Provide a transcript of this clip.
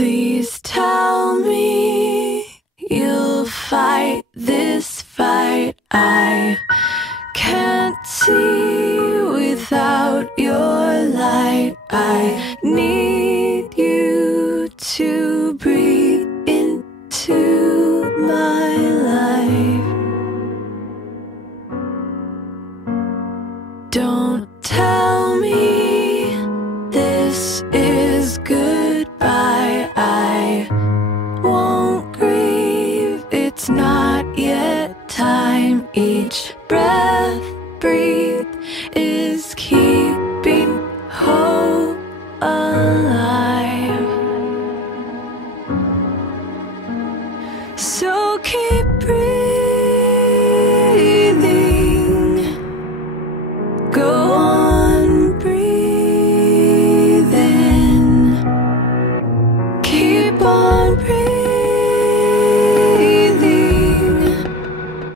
Please tell me you'll fight this fight. I can't see without your light. I need you to breathe into my life. Don't tell me this is goodbye. I won't grieve, it's not yet time. Each breath breathed is keeping hope alive. So keep